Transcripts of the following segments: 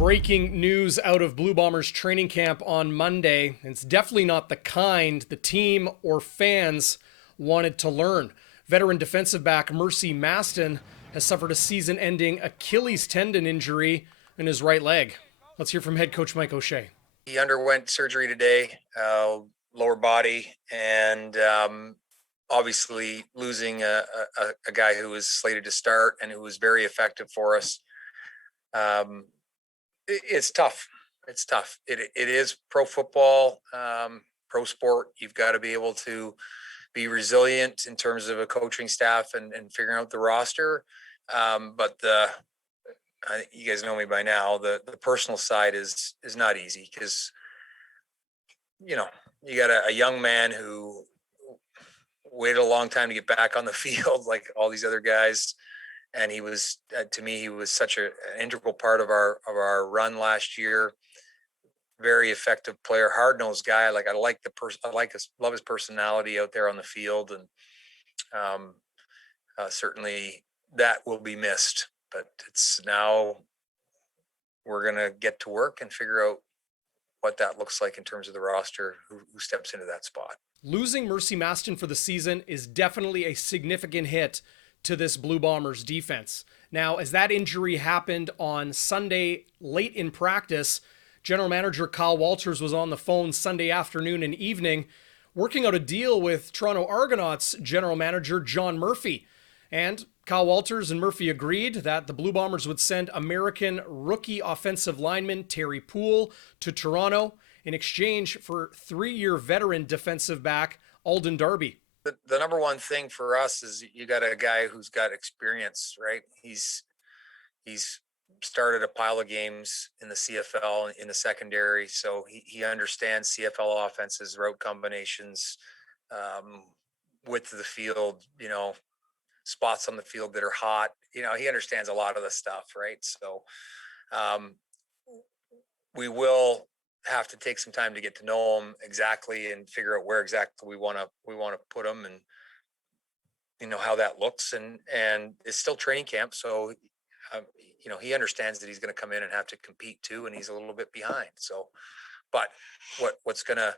Breaking news out of Blue Bombers training camp on Monday. It's definitely not the kind the team or fans wanted to learn. Veteran defensive back Mercy Maston has suffered a season-ending Achilles tendon injury in his right leg. Let's hear from head coach Mike O'Shea. He underwent surgery today, lower body, and obviously losing a guy who was slated to start and who was very effective for us. It's tough. It's tough. It is pro football, pro sport. You've got to be able to be resilient in terms of a coaching staff and figuring out the roster. But you guys know me by now. The personal side is not easy because, you got a young man who waited a long time to get back on the field, like all these other guys. And he was, to me, he was such an integral part of our run last year. Very effective player, hard-nosed guy. I love his personality out there on the field, and certainly that will be missed. But it's now we're gonna get to work and figure out what that looks like in terms of the roster, who steps into that spot. Losing Mercy Maston for the season is definitely a significant hit to this Blue Bombers defense. Now, as that injury happened on Sunday late in practice, General Manager Kyle Walters was on the phone Sunday afternoon and evening working out a deal with Toronto Argonauts General Manager John Murphy. And Kyle Walters and Murphy agreed that the Blue Bombers would send American rookie offensive lineman Terry Poole to Toronto in exchange for 3-year veteran defensive back Alden Darby. The number one thing for us is you got a guy who's got experience, right? He's started a pile of games in the CFL in the secondary, so he understands CFL offenses, route combinations, width of the field, spots on the field that are hot. He understands a lot of the stuff, right? So we will have to take some time to get to know him exactly and figure out where exactly we want to put him, and how that looks, and it's still training camp, so he understands that he's going to come in and have to compete too, and he's a little bit behind. So, but what's going to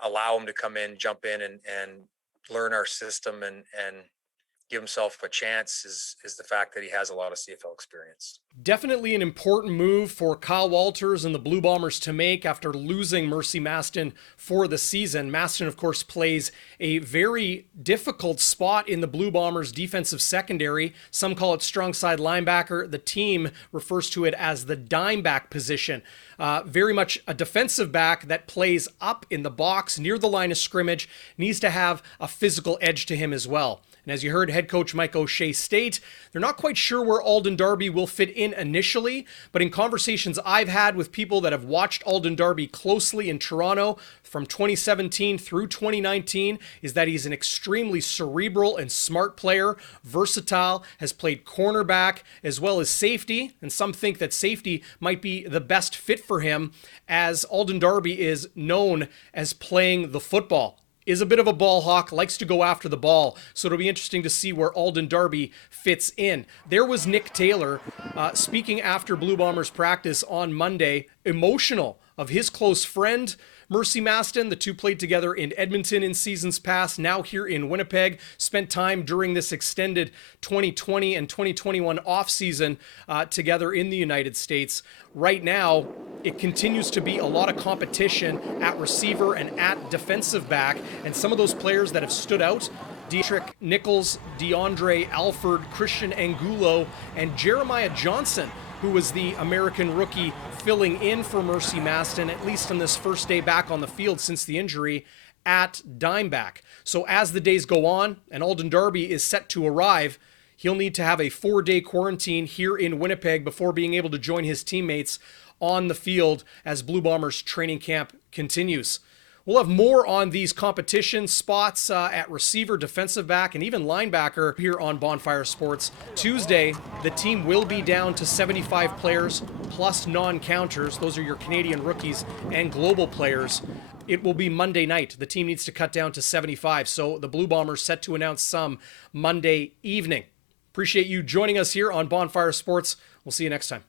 allow him to come in, jump in, and learn our system and give himself a chance is the fact that he has a lot of CFL experience. Definitely an important move for Kyle Walters and the Blue Bombers to make after losing Mercy Maston for the season. Maston, of course, plays a very difficult spot in the Blue Bombers defensive secondary. Some call it strong side linebacker. The team refers to it as the dime back position. Very much a defensive back that plays up in the box near the line of scrimmage, needs to have a physical edge to him as well. And as you heard head coach Mike O'Shea state, they're not quite sure where Alden Darby will fit in initially, but in conversations I've had with people that have watched Alden Darby closely in Toronto from 2017 through 2019, is that he's an extremely cerebral and smart player, versatile, has played cornerback as well as safety, and some think that safety might be the best fit for him, as Alden Darby is known as playing the football. Is a bit of a ball hawk, likes to go after the ball. So it'll be interesting to see where Alden Darby fits in. There was Nick Taylor speaking after Blue Bombers practice on Monday, emotional of his close friend, Mercy Maston. The two played together in Edmonton in seasons past, now here in Winnipeg, spent time during this extended 2020 and 2021 offseason together in the United States. Right now, it continues to be a lot of competition at receiver and at defensive back, and some of those players that have stood out, Dietrich Nichols, DeAndre Alford, Christian Angulo, and Jeremiah Johnson, who was the American rookie filling in for Mercy Maston, at least on this first day back on the field since the injury, at dimeback. So as the days go on and Alden Darby is set to arrive, he'll need to have a 4-day quarantine here in Winnipeg before being able to join his teammates on the field as Blue Bombers training camp continues. We'll have more on these competition spots at receiver, defensive back, and even linebacker here on Bonfire Sports. Tuesday, the team will be down to 75 players plus non-counters. Those are your Canadian rookies and global players. It will be Monday night. The team needs to cut down to 75, so the Blue Bombers set to announce some Monday evening. Appreciate you joining us here on Bonfire Sports. We'll see you next time.